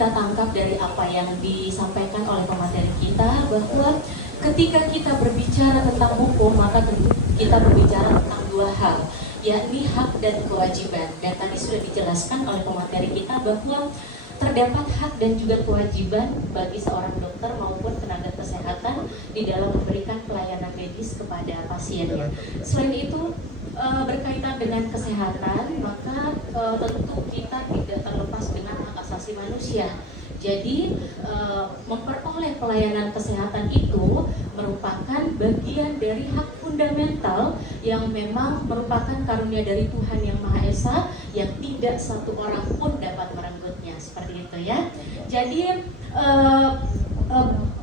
kita tangkap dari apa yang disampaikan oleh pemateri kita, bahwa ketika kita berbicara tentang hukum, maka tentu kita berbicara tentang dua hal, yakni hak dan kewajiban. Dan tadi sudah dijelaskan oleh pemateri kita bahwa terdapat hak dan juga kewajiban bagi seorang dokter maupun tenaga kesehatan di dalam memberikan pelayanan medis kepada pasiennya. Selain itu, berkaitan dengan kesehatan, maka tentu kita tidak terlepas dengan hak asasi manusia. Jadi memperoleh pelayanan kesehatan itu merupakan bagian dari hak fundamental yang memang merupakan karunia dari Tuhan Yang Maha Esa yang tidak satu orang pun dapat merenggutnya, seperti itu ya. Jadi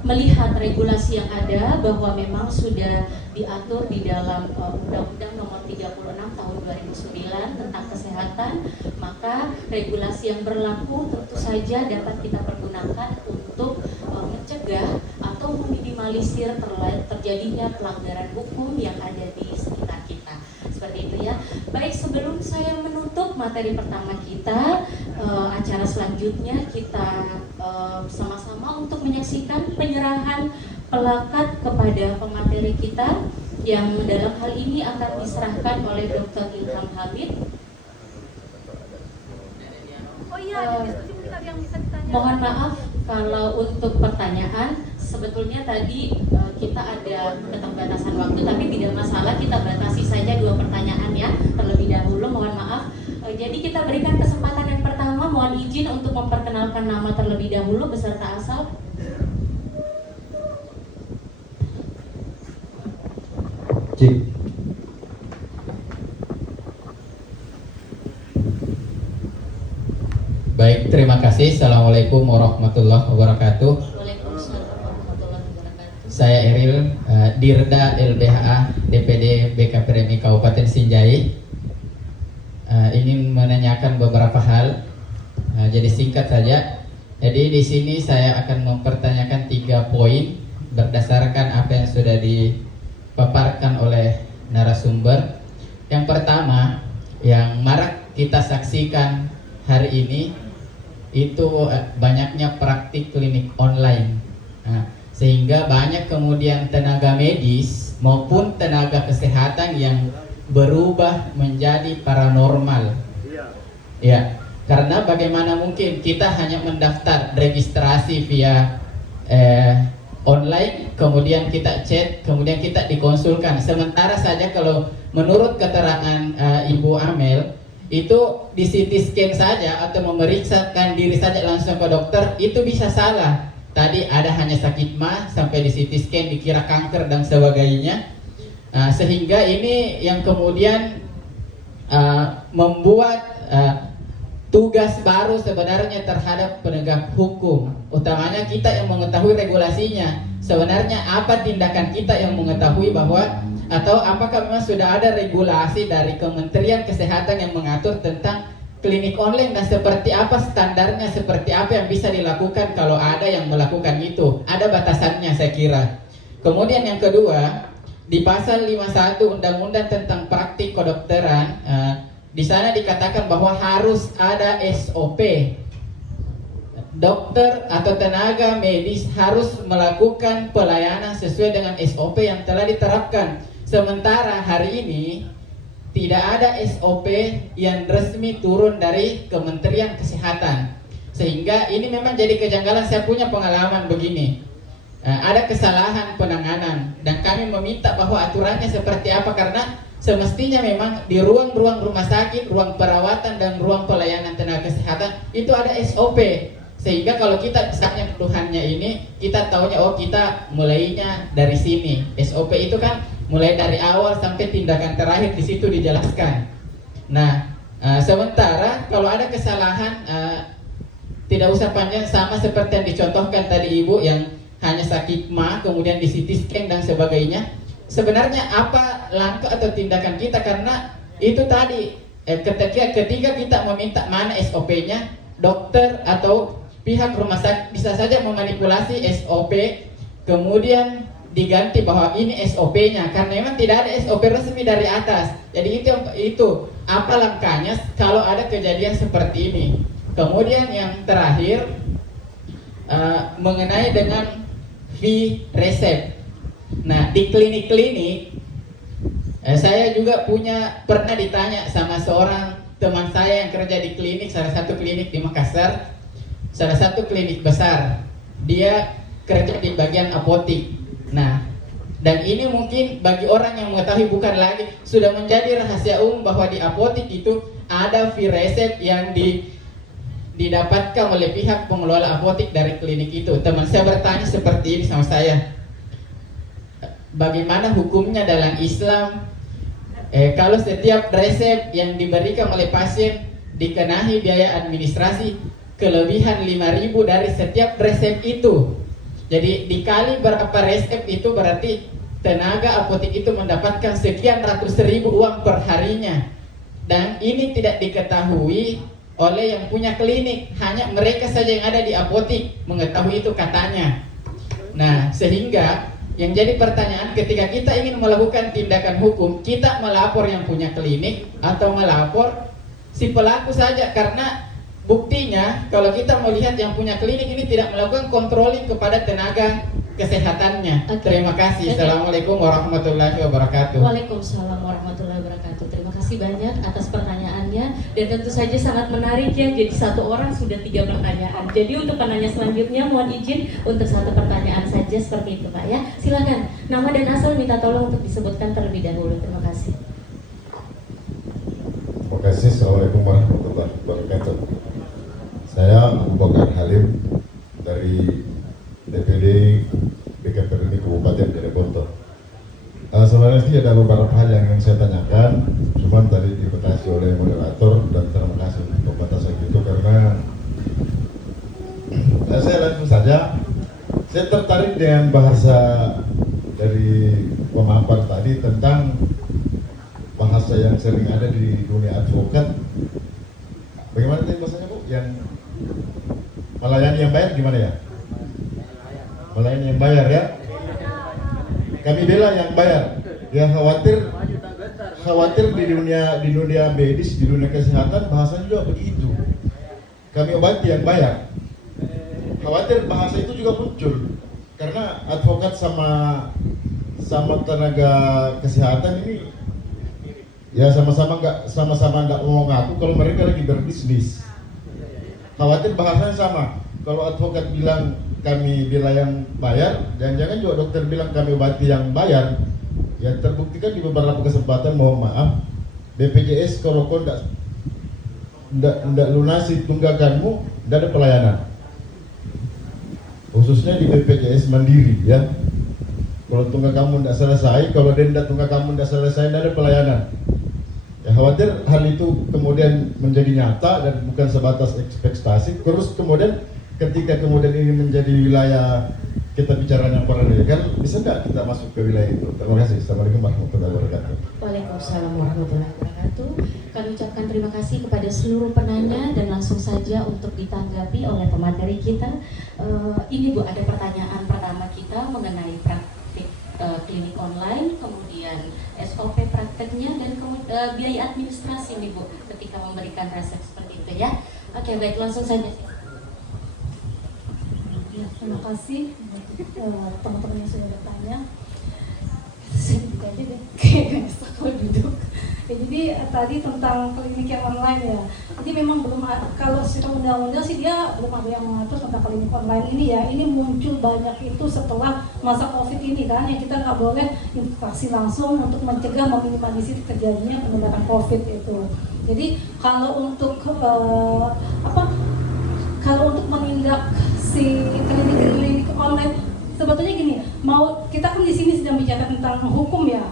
melihat regulasi yang ada bahwa memang sudah diatur di dalam Undang-Undang Nomor 36 Tahun 2009 tentang kesehatan, maka regulasi yang berlaku tentu saja dapat kita pergunakan untuk mencegah atau meminimalisir terjadinya pelanggaran hukum yang ada di sekitar kita. Seperti itu ya. Baik, sebelum saya menutup materi pertama kita, acara selanjutnya kita sama-sama untuk menyaksikan penyerahan pelakat kepada pemateri kita yang dalam hal ini akan diserahkan oleh Dr. Ilham Hamid. Oh iya, ada diskusi mungkin yang bisa ditanya. Mohon maaf kalau untuk pertanyaan, sebetulnya tadi kita ada keterbatasan waktu, tapi tidak masalah, kita batasi saja 2 pertanyaan ya terlebih dahulu. Mohon maaf. Jadi kita berikan kesempatan yang pertama, mohon izin untuk memperkenalkan nama terlebih dahulu beserta asal. Cik. Baik, terima kasih. Assalamualaikum warahmatullahi wabarakatuh. Waalaikumsalam warahmatullahi wabarakatuh. Saya Eril, Dirda LBHA DPD BKPRMI Kabupaten Sinjai. Ingin menanyakan beberapa hal. Jadi singkat saja. Jadi di sini saya akan mempertanyakan 3 poin berdasarkan apa yang sudah dipaparkan oleh narasumber. Yang pertama, yang marak kita saksikan hari ini itu banyaknya praktik klinik online, sehingga banyak kemudian tenaga medis maupun tenaga kesehatan yang berubah menjadi paranormal. Ya, karena bagaimana mungkin kita hanya mendaftar registrasi via online, kemudian kita chat, kemudian kita dikonsulkan. Sementara saja kalau menurut keterangan Ibu Amel, itu di CT scan saja atau memeriksakan diri saja langsung ke dokter itu bisa salah. Tadi ada hanya sakit mah, sampai di CT scan dikira kanker dan sebagainya. Sehingga ini yang kemudian membuat tugas baru sebenarnya terhadap penegak hukum, utamanya kita yang mengetahui regulasinya. Sebenarnya apa tindakan kita yang mengetahui bahwa, atau apakah memang sudah ada regulasi dari Kementerian Kesehatan yang mengatur tentang klinik online dan seperti apa standarnya, seperti apa yang bisa dilakukan kalau ada yang melakukan itu. Ada batasannya saya kira. Kemudian yang kedua, di pasal 51 Undang-Undang tentang praktik kedokteran, di sana dikatakan bahwa harus ada SOP. Dokter atau tenaga medis harus melakukan pelayanan sesuai dengan SOP yang telah diterapkan. Sementara hari ini tidak ada SOP yang resmi turun dari Kementerian Kesehatan. Sehingga ini memang jadi kejanggalan. Saya punya pengalaman begini. Ada kesalahan penanganan dan kami meminta bahwa aturannya seperti apa, karena semestinya memang di ruang-ruang rumah sakit, ruang perawatan dan ruang pelayanan tenaga kesehatan itu ada SOP. Sehingga kalau kita misalnya keluhannya ini, kita taunya oh kita mulainya dari sini. SOP itu kan mulai dari awal sampai tindakan terakhir di situ dijelaskan. Nah, sementara kalau ada kesalahan tidak usah panjang, sama seperti yang dicontohkan tadi Ibu yang hanya sakit mah kemudian di CT scan dan sebagainya. Sebenarnya apa langkah atau tindakan kita, karena itu tadi ketika kita meminta mana SOP-nya, dokter atau pihak rumah sakit bisa saja memanipulasi SOP kemudian diganti bahwa ini SOP-nya, karena memang tidak ada SOP resmi dari atas. Jadi itu apa langkahnya kalau ada kejadian seperti ini. Kemudian yang terakhir, mengenai dengan fee resep. Nah, di klinik-klinik saya juga pernah ditanya sama seorang teman saya yang kerja di klinik, salah satu klinik di Makassar, salah satu klinik besar. Dia kerja di bagian apotik. Nah, dan ini mungkin bagi orang yang mengetahui bukan lagi, sudah menjadi rahasia umum bahwa di apotik itu ada fee resep yang didapatkan oleh pihak pengelola apotik dari klinik itu. Teman saya bertanya seperti ini sama saya, bagaimana hukumnya dalam Islam kalau setiap resep yang diberikan oleh pasien dikenahi biaya administrasi kelebihan 5.000 dari setiap resep itu. Jadi dikali berapa resep itu berarti tenaga apotik itu mendapatkan sekian ratus ribu uang per harinya. Dan ini tidak diketahui oleh yang punya klinik, hanya mereka saja yang ada di apotik mengetahui itu katanya. Nah, sehingga yang jadi pertanyaan, ketika kita ingin melakukan tindakan hukum, kita melapor yang punya klinik atau melapor si pelaku saja? Karena buktinya kalau kita melihat yang punya klinik ini tidak melakukan controlling kepada tenaga kesehatannya. Terima kasih. Assalamualaikum warahmatullahi wabarakatuh. Waalaikumsalam warahmatullahi wabarakatuh. Terima kasih banyak atas pertanyaannya, dan tentu saja sangat menarik ya. Jadi satu orang sudah 3 pertanyaan. Jadi untuk penanya selanjutnya mohon izin untuk 1 pertanyaan saja seperti itu Pak ya. Silakan, nama dan asal minta tolong untuk disebutkan terlebih dahulu. Terima kasih. Terima kasih. Assalamualaikum warahmatullahi wabarakatuh. Saya Abu Bakar Halim dari DPD BKPRD Kabupaten Jeneponto. Sebenarnya sih ada beberapa hal yang ingin saya tanyakan, cuman tadi dibatasi oleh moderator, dan terima kasih untuk pembatasan itu karena saya langsung saja. Saya tertarik dengan bahasa dari pemaparan tadi tentang bahasa yang sering ada di dunia advokat. Bagaimana tadi bahasanya Bu? Yang melayani yang bayar gimana ya? Melayani yang bayar ya? Kami bela yang bayar. Ya khawatir di dunia medis, di dunia kesehatan bahasanya juga begitu. Kami obati yang bayar. Khawatir bahasa itu juga muncul karena advokat sama tenaga kesehatan ini ya sama-sama nggak mau ngaku kalau mereka lagi berbisnis. Khawatir bahasanya sama. Kalau advokat bilang kami bela yang bayar, jangan-jangan juga dokter bilang kami obati yang bayar. Ya terbuktikan di beberapa kesempatan, mohon maaf, BPJS kalau kau ndak lunasi tunggakanmu, ndak ada pelayanan. Khususnya di BPJS Mandiri ya. Kalau tunggak kamu ndak selesai, kalau denda tunggak kamu ndak selesai, ndak ada pelayanan. Ya khawatir hal itu kemudian menjadi nyata dan bukan sebatas ekspektasi. Terus kemudian ketika kemudian ini menjadi wilayah kita bicara yang paralegal, bisa nggak kita masuk ke wilayah itu? Terima kasih. Assalamualaikum warahmatullahi wabarakatuh. Waalaikumsalam warahmatullahi wabarakatuh. Kami ucapkan terima kasih kepada seluruh penanya, dan langsung saja untuk ditanggapi oleh pemateri kita. Ini Bu, ada pertanyaan pertama kita mengenai praktik klinik online, kemudian SOP prakteknya, dan biaya administrasi nih Bu ketika memberikan resep seperti itu ya. Oke, baik, langsung saja. Ya, terima kasih teman-teman yang sudah bertanya. Saya duduk aja deh, kayak nggak kalau duduk. Ya, jadi tadi tentang klinik yang online ya. Jadi memang belum kalau secara undang-undang sih dia belum ada yang mengatur tentang klinik online ini ya. Ini muncul banyak itu setelah masa COVID ini kan, yang kita nggak boleh interaksi langsung untuk mencegah meminimalisir terjadinya penularan COVID itu. Jadi kalau untuk kalau untuk menindak si klinik online, sebetulnya gini, kita kan di sini sedang bicara tentang hukum ya,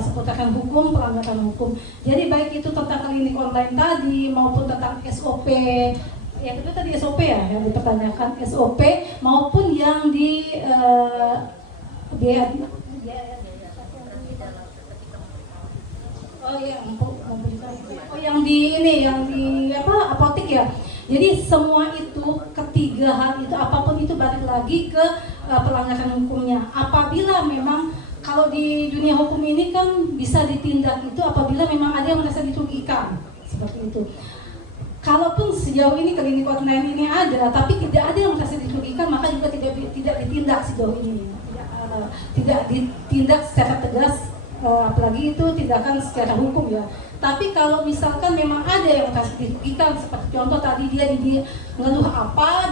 seputaran hukum, pelanggaran hukum. Jadi baik itu tentang klinik online tadi maupun tentang SOP, yang kedua tadi SOP ya, yang dipertanyakan SOP maupun yang di yang di apotik ya. Jadi semua itu, ketiga hal itu, apapun itu balik lagi ke pelanggaran hukumnya. Apabila memang kalau di dunia hukum ini kan bisa ditindak itu apabila memang ada yang merasa dirugikan, seperti itu. Kalaupun sejauh ini klinik online ini ada, tapi tidak ada yang merasa dirugikan, tidak ditindak sejauh ini, tidak ditindak secara tegas, apalagi itu tindakan secara hukum ya. Tapi kalau misalkan memang ada yang dirugikan, seperti contoh tadi dia mengeluh apa,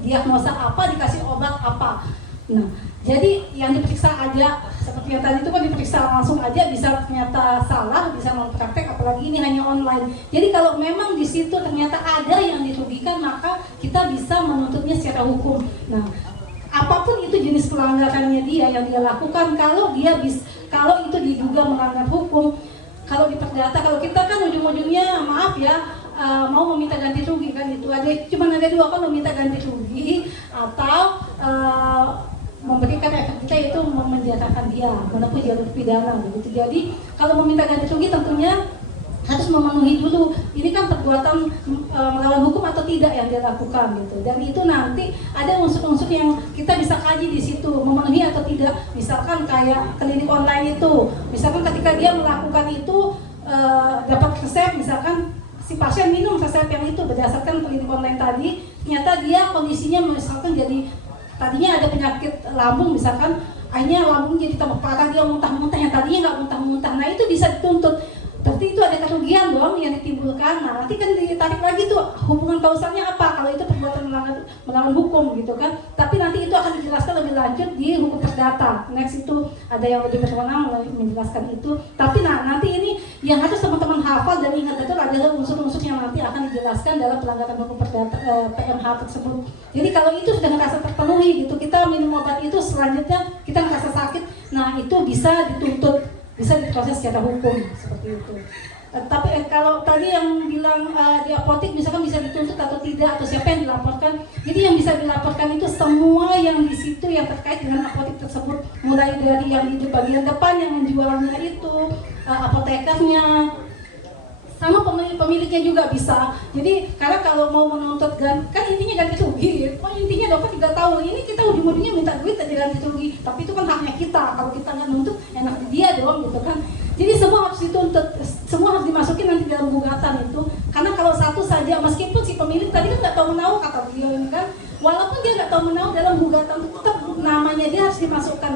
diagnosa apa, dikasih obat apa. Nah, jadi yang diperiksa aja, seperti yang tadi itu kan diperiksa langsung aja bisa ternyata salah, bisa mempraktek, apalagi ini hanya online. Jadi kalau memang di situ ternyata ada yang dirugikan, maka kita bisa menuntutnya secara hukum. Nah, apapun itu jenis pelanggarannya dia yang dia lakukan, kalau itu diduga melanggar hukum, kalau di perdata, kalau kita kan ujung-ujungnya maaf ya, mau meminta ganti rugi kan, itu cuma ada dua kan, meminta ganti rugi atau memberikan efek kita itu memenjarakan dia, menempuh jalur pidana begitu. Jadi kalau meminta ganti rugi tentunya harus memenuhi dulu ini kan perbuatan melawan hukum atau tidak yang dia lakukan gitu. Dan itu nanti ada unsur-unsur yang kita bisa kaji di situ, memenuhi atau tidak. Misalkan kayak klinik online itu, misalkan ketika dia melakukan itu dapat resep, misalkan si pasien minum resep yang itu berdasarkan klinik online tadi, ternyata dia kondisinya misalkan jadi tadinya ada penyakit lambung, misalkan akhirnya lambung jadi tambah parah, dia muntah-muntah, yang tadinya nggak muntah-muntah. Nah itu bisa dituntut. Berarti itu ada kerugian dong yang ditimbulkan. Nah nanti kan ditarik lagi tuh hubungan kausalnya apa kalau itu perbuatan melawan hukum gitu kan. Tapi nanti itu akan dijelaskan lebih lanjut di hukum perdata. Next itu ada yang lebih berwenang menjelaskan itu. Tapi nanti ini yang harus teman-teman hafal dan ingat betul adalah unsur-unsur yang nanti akan dijelaskan dalam pelanggaran hukum perdata PMH tersebut. Jadi kalau itu sudah merasa terpenuhi gitu, kita minum obat itu selanjutnya kita merasa sakit, nah itu bisa dituntut, bisa diproses secara hukum seperti itu. Tapi kalau tadi yang bilang di apotek misalkan bisa dituntut atau tidak, atau siapa yang dilaporkan, jadi yang bisa dilaporkan itu semua yang di situ yang terkait dengan apotek tersebut, mulai dari yang di bagian depan yang menjualnya itu, apotekernya, sama pemiliknya juga bisa. Jadi karena kalau mau menuntut kan intinya ganti rugi, intinya dokter tidak tahu ini kita ujung-ujungnya minta duit aja ganti rugi, tapi itu kan haknya kita. Kalau kita nggak nuntut enak di dia dong gitu kan. Jadi semua harus dituntut, semua harus dimasukin nanti dalam gugatan itu. Karena kalau satu saja, meskipun si pemilik tadi kan nggak tahu menahu kata beliau ini kan, walaupun dia nggak tahu menahu dalam gugatan itu tetap namanya dia harus dimasukkan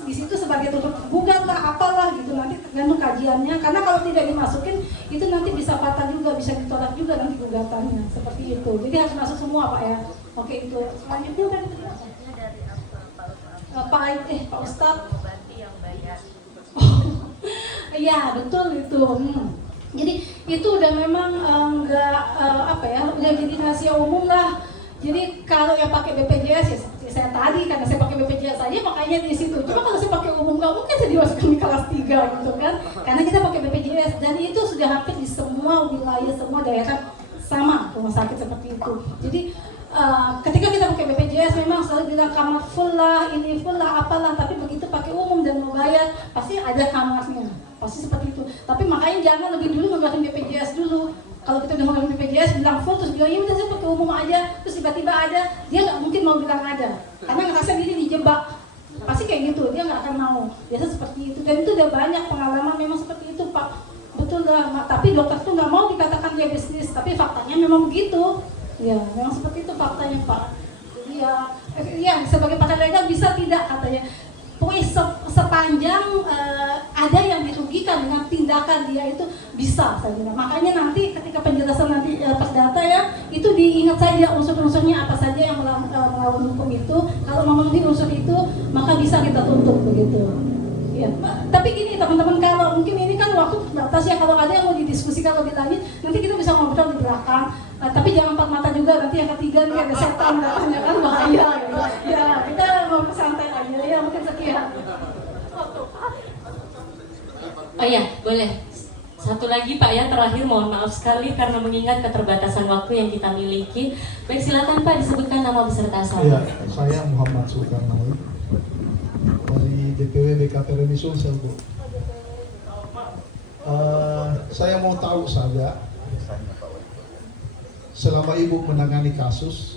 di situ sebagai turut gugat lah, apalah gitu, nanti tergantung kajiannya. Karena kalau tidak dimasukin itu nanti bisa fatal juga, bisa ditolak juga nanti gugatannya seperti itu. Jadi harus masuk semua Pak ya. Oke itu. Selanjutnya kan Pak Ustadz. Iya betul itu. Jadi itu udah memang udah jadi rahasia umum lah. Jadi kalau yang pakai BPJS ya seperti saya tadi, karena saya pakai BPJS saja makanya di situ. Cuma kalau saya pakai umum nggak mungkin saya dimasukkan di kelas 3 gitu kan. Karena kita pakai BPJS dan itu sudah hampir di semua wilayah, semua daerah sama rumah sakit seperti itu. Jadi ketika kita pakai BPJS memang selalu bilang kamar full lah, ini full lah, apalah. Tapi begitu pakai umum dan mau bayar pasti ada kamarnya, pasti seperti itu. Tapi makanya jangan lebih dulu menggunakan BPJS dulu. Kalau kita udah menggunakan BPJS bilang full terus bilang ya udah saya pakai umum aja, terus tiba-tiba ada, dia nggak mungkin mau bilang ada, karena ngerasa diri dijebak. Pasti kayak gitu, dia nggak akan mau. Biasa seperti itu, dan itu udah banyak pengalaman memang seperti itu Pak. Betul lah, tapi dokter tuh nggak mau dikatakan dia bisnis, tapi faktanya memang begitu. Ya, memang seperti itu faktanya Pak. Ya sebagai pakar legal bisa tidak katanya. Pokoknya sepanjang ada yang dirugikan dengan tindakan dia itu bisa saya bilang. Makanya nanti ketika penjelasan nanti perdata ya, itu diingat saja unsur-unsurnya apa saja yang melawan hukum itu. Kalau memenuhi unsur itu, maka bisa kita tuntut begitu. Ya, tapi gini teman-teman, kalau mungkin ini kan waktu terbatas ya, kalau ada yang mau didiskusikan lebih lanjut, nanti kita bisa ngobrol di belakang. Tapi jangan empat mata juga, nanti yang ketiga nih ada setan datangnya kan bahaya gitu. Ya, kita mau santai aja ya, mungkin sekian. Oh iya, boleh. Satu lagi Pak ya, terakhir mohon maaf sekali karena mengingat keterbatasan waktu yang kita miliki. Baik, silakan Pak disebutkan nama beserta asal. Ya, saya Muhammad Sulkarnawi dari DPW BKP Remi Sulsel, Bu. Saya mau tahu saja, selama Ibu menangani kasus,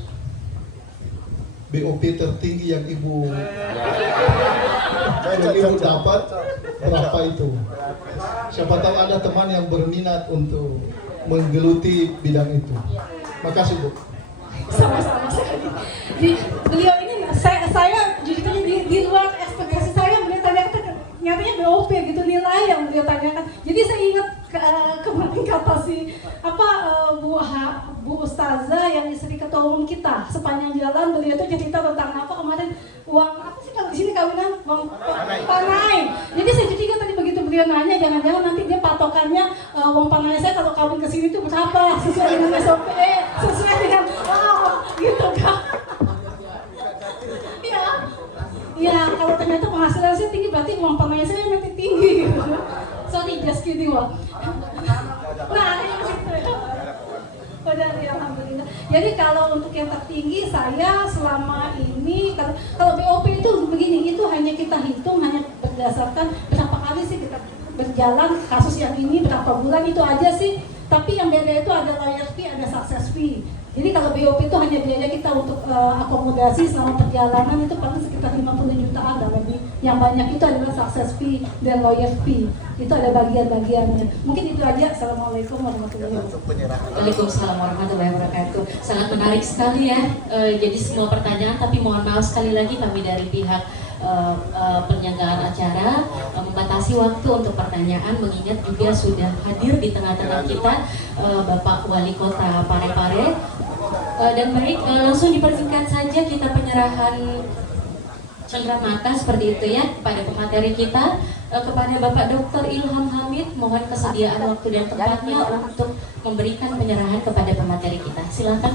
BOP tertinggi yang Ibu dapat berapa itu? Siapa tahu ada teman yang berminat untuk menggeluti bidang itu. Makasih Bu. Sama-sama sekali. Beliau ini saya yang beliau tanyakan. Jadi saya ingat kemarin kata si Bu Ustazah yang istri ketua umum kita, sepanjang jalan beliau itu cerita tentang apa kemarin, uang apa sih kalau di sini kawinan, uang panai. Jadi saya juga tadi begitu beliau nanya, jangan-jangan nanti dia patokannya uang panai saya kalau kawin ke sini itu berapa, sesuai dengan SOP, sesuai dengan gitu kan. Ya, kalau ternyata penghasilan saya tinggi, berarti uang panai saya nanti tinggi. Sorry, just kidding, Wak. Nah, itu ya. Padahal ya, alhamdulillah. Jadi kalau untuk yang tertinggi, saya selama ini, kalau BOP itu begini, itu hanya kita hitung, hanya berdasarkan berapa kali sih kita berjalan kasus yang ini, berapa bulan, itu aja sih. Tapi yang beda itu ada lawyer fee, ada success fee. Jadi kalau BOP itu hanya biaya kita untuk akomodasi selama perjalanan itu paling sekitar 50 jutaan dan lebih. Yang banyak itu adalah success fee dan lawyer fee. Itu ada bagian-bagiannya. Mungkin itu aja. Assalamualaikum warahmatullahi wabarakatuh. Waalaikumsalam warahmatullahi wabarakatuh. Sangat menarik sekali ya. Jadi semua pertanyaan, tapi mohon maaf sekali lagi kami dari pihak penyelenggaraan acara membatasi waktu untuk pertanyaan, mengingat juga sudah hadir di tengah-tengah kita Bapak Wali Kota Parepare. Dan baik, langsung dipersilakan saja kita penyerahan cenderamata seperti itu ya kepada pemateri kita, kepada Bapak Dr. Ilham Hamid. Mohon kesediaan waktu dan tempatnya untuk memberikan penyerahan kepada pemateri kita. Silakan.